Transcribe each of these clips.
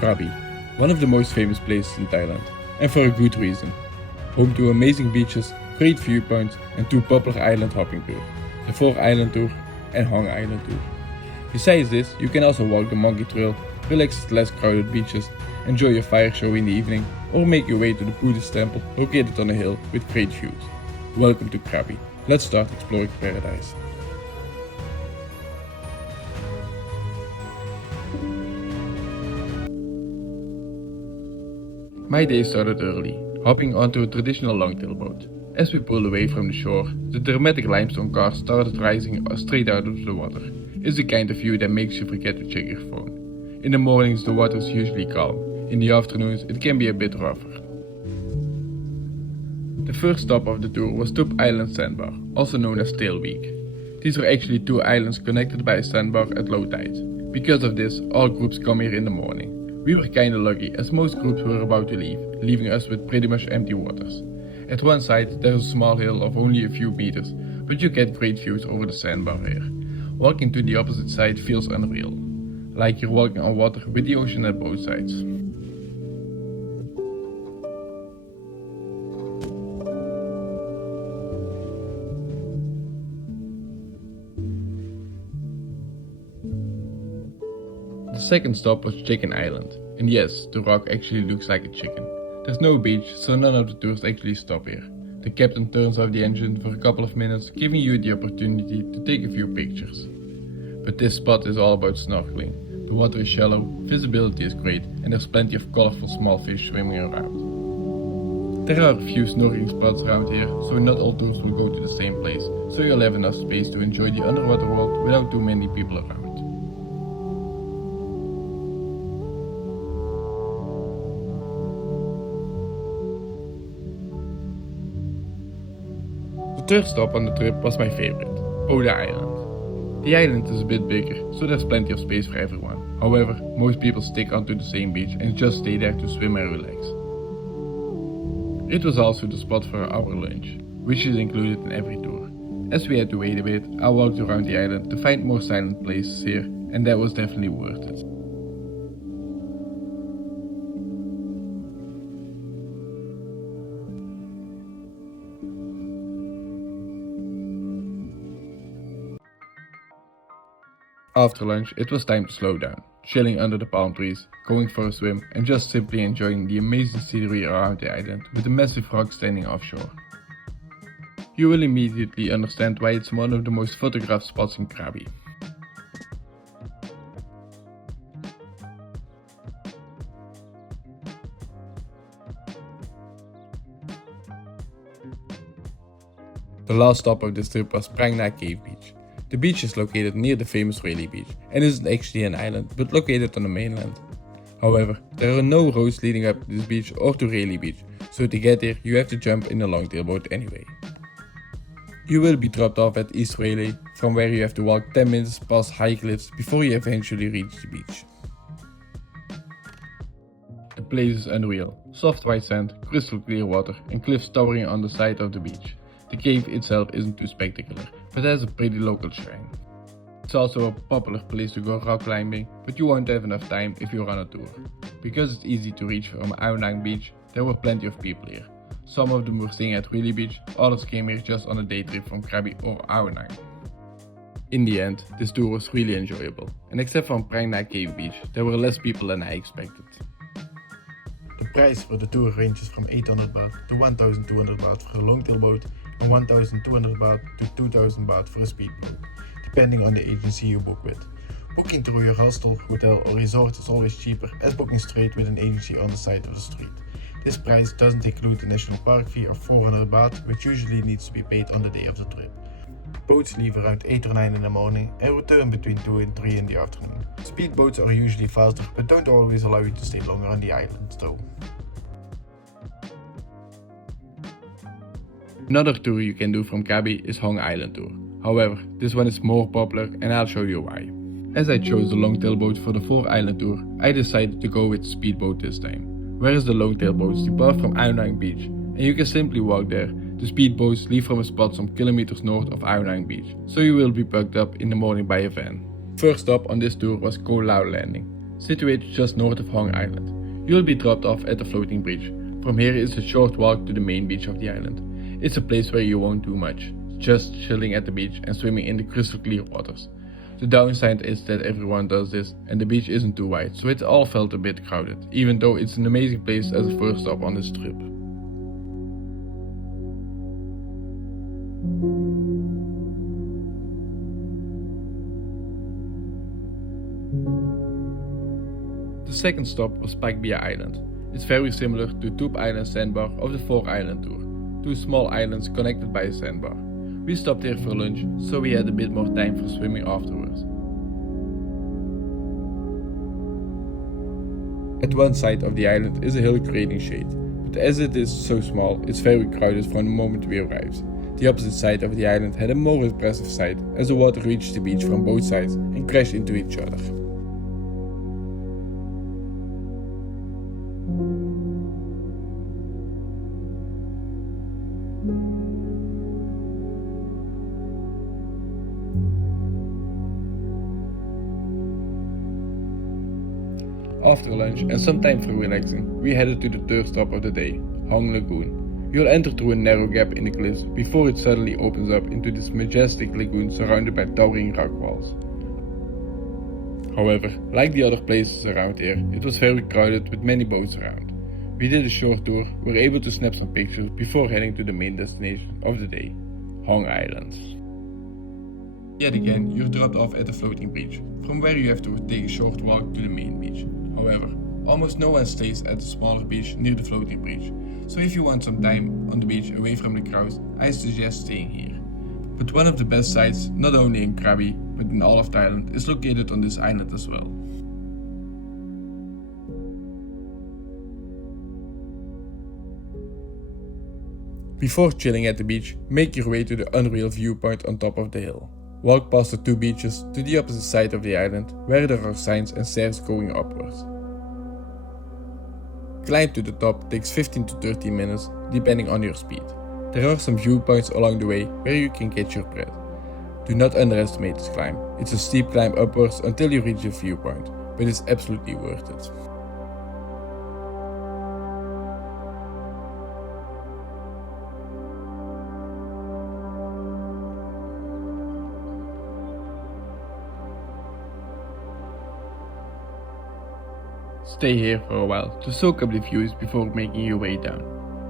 Krabi, one of the most famous places in Thailand, and for a good reason. Home to amazing beaches, great viewpoints and two popular island hopping tours, the 4 Island Tour and Hong Island Tour. Besides this, you can also walk the Monkey Trail, relax at less crowded beaches, enjoy a fire show in the evening, or make your way to the Buddhist temple located on a hill with great views. Welcome to Krabi. Let's start exploring paradise. My day started early, hopping onto a traditional longtail boat. As we pulled away from the shore, the dramatic limestone cars started rising straight out of the water. It's the kind of view that makes you forget to check your phone. In the mornings the water is usually calm, in the afternoons it can be a bit rougher. The first stop of the tour was Tup Island sandbar, also known as Tail Week. These are actually 2 islands connected by a sandbar at low tide. Because of this, all groups come here in the morning. We were kinda lucky as most groups were about to leave, leaving us with pretty much empty waters. At one side there is a small hill of only a few meters, but you get great views over the sandbar here. Walking to the opposite side feels unreal, like you're walking on water with the ocean at both sides. The second stop was Chicken Island, and yes, the rock actually looks like a chicken. There's no beach, so none of the tours actually stop here. The captain turns off the engine for a couple of minutes, giving you the opportunity to take a few pictures. But this spot is all about snorkeling. The water is shallow, visibility is great, and there's plenty of colorful small fish swimming around. There are a few snorkeling spots around here, so not all tours will go to the same place, so you'll have enough space to enjoy the underwater world without too many people around. The third stop on the trip was my favorite, Poda Island. The island is a bit bigger, so there's plenty of space for everyone. However, most people stick onto the same beach and just stay there to swim and relax. It was also the spot for our lunch, which is included in every tour. As we had to wait a bit, I walked around the island to find more silent places here, and that was definitely worth it. After lunch, it was time to slow down, chilling under the palm trees, going for a swim and just simply enjoying the amazing scenery around the island with the massive rock standing offshore. You will immediately understand why it's one of the most photographed spots in Krabi. The last stop of this trip was Prangna Cave Beach. The beach is located near the famous Rayleigh Beach and isn't actually an island but located on the mainland. However, there are no roads leading up to this beach or to Rayleigh Beach, so to get here you have to jump in a longtail boat anyway. You will be dropped off at East Rayleigh, from where you have to walk 10 minutes past high cliffs before you eventually reach the beach. The place is unreal, soft white sand, crystal clear water and cliffs towering on the side of the beach. The cave itself isn't too spectacular, but has a pretty local shrine. It's also a popular place to go rock climbing, but you won't have enough time if you're on a tour. Because it's easy to reach from Unwind beach, there were plenty of people here. Some of them were staying at Rayleigh Beach, others came here just on a day trip from Krabi or Unwind. In the end, this tour was really enjoyable, and except for Prangna Cave Beach, there were less people than I expected. The price for the tour ranges from 800 baht to 1200 baht for a longtail boat and 1200 baht to 2000 baht for a speedboat, depending on the agency you book with. Booking through your hostel, hotel or resort is always cheaper as booking straight with an agency on the side of the street. This price doesn't include the national park fee of 400 baht, which usually needs to be paid on the day of the trip. Boats leave around 8 or 9 in the morning and return between 2 and 3 in the afternoon. Speedboats are usually faster but don't always allow you to stay longer on the island though. Another tour you can do from Krabi is Hong Island Tour. However, this one is more popular and I'll show you why. As I chose the longtail boat for the 4 Island Tour, I decided to go with the speedboat this time. Whereas the longtail boats depart from Unwind Beach and you can simply walk there, the speedboats leave from a spot some kilometers north of Unwind Beach, so you will be picked up in the morning by a van. First stop on this tour was Koh Lau Landing. situated just north of Hong Island. You'll be dropped off at the floating bridge. From here is a short walk to the main beach of the island. It's a place where you won't do much, just chilling at the beach and swimming in the crystal clear waters. The downside is that everyone does this and the beach isn't too wide, so it all felt a bit crowded, even though it's an amazing place as a first stop on this trip. The second stop was Krabi Island. It's very similar to Tup Island sandbar of the 4-island tour, two small islands connected by a sandbar. We stopped here for lunch, so we had a bit more time for swimming afterwards. At one side of the island is a hill creating shade, but as it is so small, it's very crowded from the moment we arrived. The opposite side of the island had a more impressive sight as the water reached the beach from both sides and crashed into each other. After lunch and some time for relaxing, we headed to the third stop of the day, Hong Lagoon. You'll enter through a narrow gap in the cliffs before it suddenly opens up into this majestic lagoon surrounded by towering rock walls. However, like the other places around here, it was very crowded with many boats around. We did a short tour, were able to snap some pictures before heading to the main destination of the day, Hong Island. Yet again, you're dropped off at the floating bridge, from where you have to take a short walk to the main beach. However, almost no one stays at the smaller beach near the floating bridge, so if you want some time on the beach away from the crowds, I suggest staying here. But one of the best sites, not only in Krabi, but in all of Thailand, is located on this island as well. Before chilling at the beach, make your way to the unreal viewpoint on top of the hill. Walk past the two beaches to the opposite side of the island, where there are signs and stairs going upwards. Climb to the top takes 15 to 30 minutes, depending on your speed. There are some viewpoints along the way where you can catch your breath. Do not underestimate this climb. It's a steep climb upwards until you reach the viewpoint, but it's absolutely worth it. Stay here for a while to soak up the views before making your way down.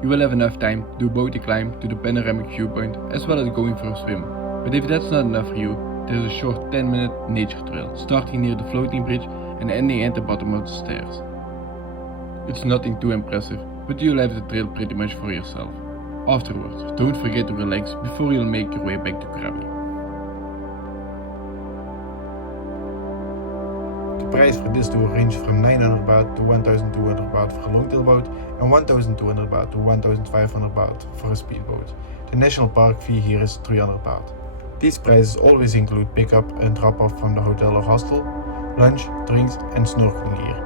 You will have enough time to do both the climb to the panoramic viewpoint as well as going for a swim. But if that's not enough for you, there is a short 10-minute nature trail starting near the floating bridge and ending at the bottom of the stairs. It's nothing too impressive, but you'll have the trail pretty much for yourself. Afterwards, don't forget to relax before you'll make your way back to Krabi. The price for this tour ranges from 900 baht to 1200 baht for a longtail boat and 1200 baht to 1500 baht for a speedboat. The national park fee here is 300 baht. These prices always include pickup and drop-off from the hotel or hostel, lunch, drinks and snorkeling gear.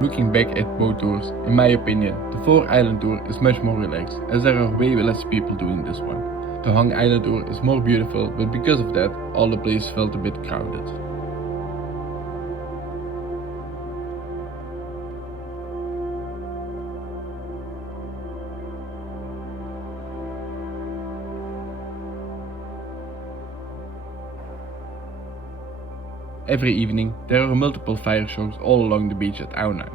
Looking back at both tours, in my opinion, the 4-island tour is much more relaxed as there are way less people doing this one. The Hong Island tour is more beautiful, but because of that, all the places felt a bit crowded. Every evening, there are multiple fire shows all along the beach at Unwind.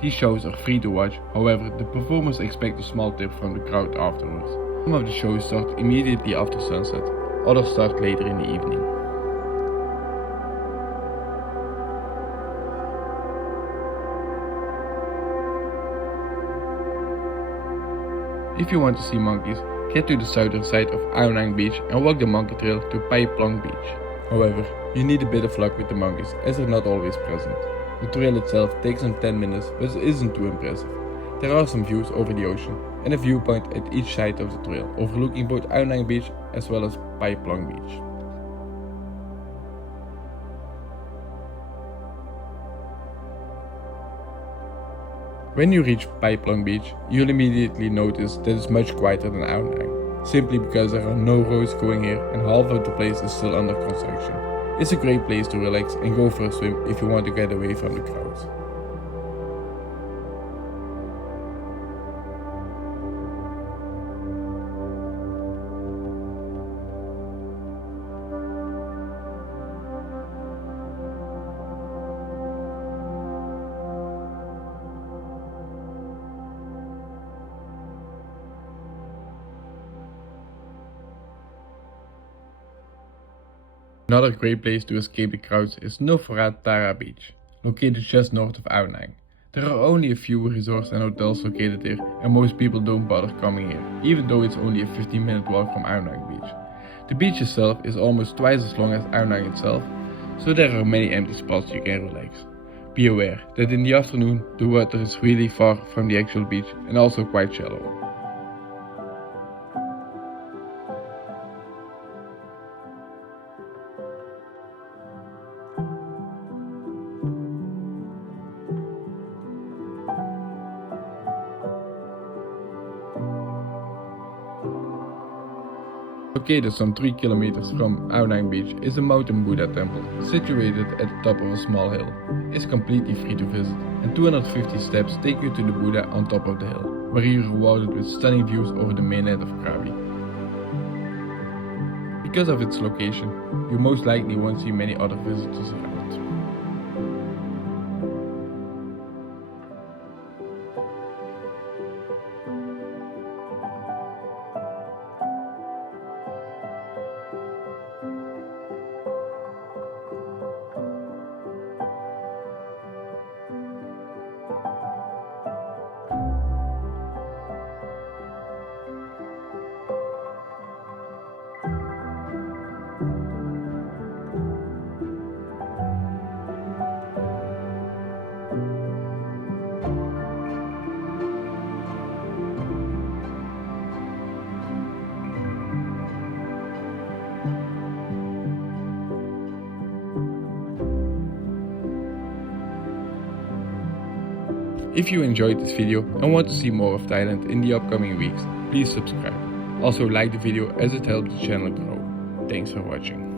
These shows are free to watch, however, the performers expect a small tip from the crowd afterwards. Some of the shows start immediately after sunset, others start later in the evening. If you want to see monkeys, get to the southern side of Unwind Beach and walk the monkey trail to Pai Plong Beach. However, you need a bit of luck with the monkeys as they're not always present. The trail itself takes some 10 minutes but it isn't too impressive. There are some views over the ocean and a viewpoint at each side of the trail overlooking both Unwind Beach as well as Pai Plong Beach. When you reach Pai Plong Beach, you'll immediately notice that it's much quieter than Unwind, simply because there are no roads going here and half of the place is still under construction. It's a great place to relax and go for a swim if you want to get away from the crowds. Another great place to escape the crowds is Nopharat Thara Beach, located just north of Aonang. There are only a few resorts and hotels located here, and most people don't bother coming here, even though it's only a 15-minute walk from Aonang Beach. The beach itself is almost twice as long as Aonang itself, so there are many empty spots you can relax. Be aware that in the afternoon the water is really far from the actual beach and also quite shallow. Located some 3 kilometers from Aonang Beach is the mountain Buddha temple, situated at the top of a small hill. It's completely free to visit, and 250 steps take you to the Buddha on top of the hill, where you're rewarded with stunning views over the mainland of Krabi. Because of its location, you most likely won't see many other visitors around. If you enjoyed this video and want to see more of Thailand in the upcoming weeks, please subscribe. Also like the video as it helps the channel grow. Thanks for watching.